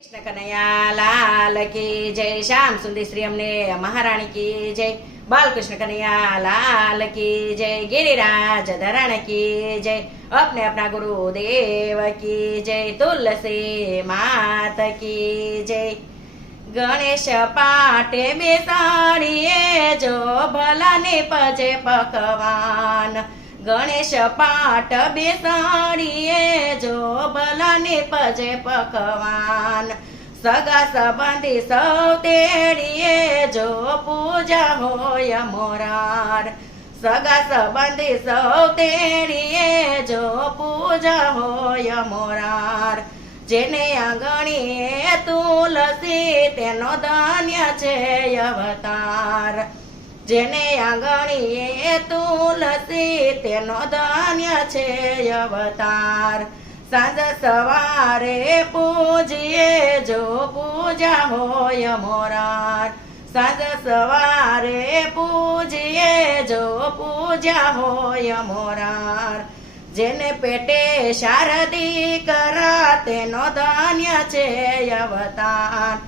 કૃષ્ણ કનૈયા લાલ કી જય શ્યામ સુંદર શ્રી અમને મહારાણી કી જય બાલકૃષ્ણ કનૈયા લાલ કી જય ગિરિરાજ ધરણ કી જય અપને અપના ગુરુદેવ કી જય તુલસી માત કી જય ગણેશ પાટે બેસાડીએ જો ભલાને પજે પકવાન ગણેશ પાટ બેસાડીએ ભલાને પજે પકવાન. સગા સંબંધી સૌ તેડીએ જો પૂજા હોય મોરાર. સગા સંબંધી સૌ તેડીએ જો પૂજા હોય મોરાર. જેને આંગણીએ તુલસી, તેનો ધન્ય છે અવતાર. જેને આંગણીએ તુલસી, તેનો ધન્ય છે અવતાર. સાંજ સવારે પૂજીએ, જો પૂજા હોય મોરાર. સાંજ સવારે પૂજીએ, જો પૂજા હોય મોરાર. જેને પેટે શારદી કરા, તેનો ધન્ય છે અવતાર.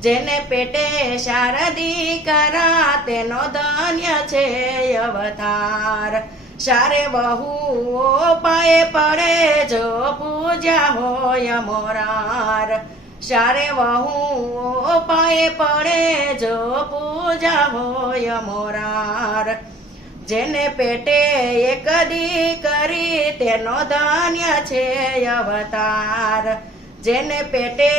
જેને પેટે શારદી કરા, તેનો ધન્ય છે અવતાર. સારે બહુ પાએ પડે જો પૂજા હોય મોરાર. સારે વહુ પાએ પડે જો પૂજા હોય મોરાર. જેને પેટે એક દી કરી તેનો ધાન્ય છે અવતાર. જેને પેટે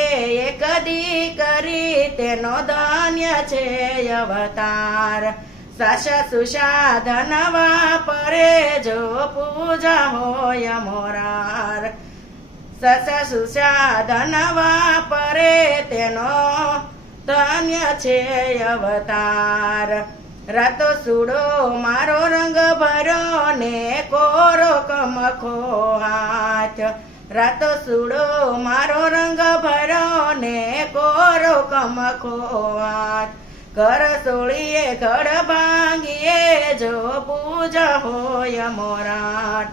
એક દી કરી તેનો ધાન્ય છે અવતાર. સાસા સુસાધન વાપરે જો પૂજા હોય મોરાર. સસા સુસાધન વાપરે તેનો ધન્ય છે અવતાર. રાતો સુડો મારો રંગ ભર્યો ને કોરો કમખો હાથ. રાતો સુડો મારો રંગ ભર્યો ને કોરો કમખો હાથ. ઘર સોળીએ, ઘર ભાંગીએ, જો પૂજા હોય મોરાટ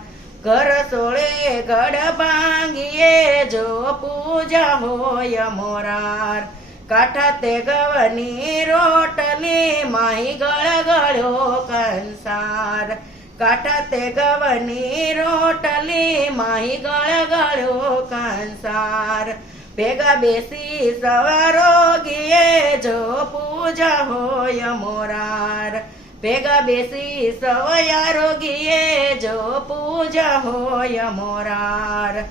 ઘર સોળીએ, ઘર ભાંગીએ, જો પૂજા હોય મોરાર. કાઠા તે ગવની રોટલી માહી ગળગળ્યો કંસાર. કાઠા તે ગવની રોટલી માહી ગળગળ્યો કંસાર. ભેગા બેસી સવારો ગીએ, જો પૂજા હોય મોરાર. ભેગા બેસી સવય ગીએ જો પૂજા હોય મોરાર.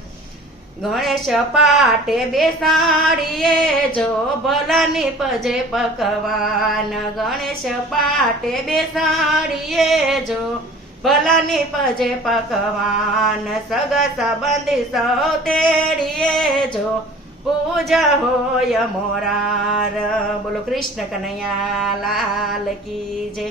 ગણેશ પાટે બેસાડીએ જો ભલાની પજે પકવાન. ગણેશ પાટે બેસાડીએ જો ભલાની પજે પકવાન. સગા સંબંધી સૌ તેડીએ જો પૂજા હોય મોરાર બોલો કૃષ્ણ કનૈયા લાલ કી જય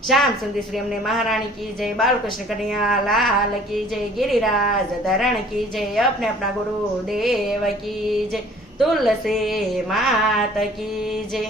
શ્યામ સુંદર શ્રી અમને મહારાણી કી જય બાલકૃષ્ણ કનૈયા લાલ કી જય ગિરિરાજ ધરણ કી જય અપને આપણા ગુરુ દેવ કી જય તુલસી માત કી જય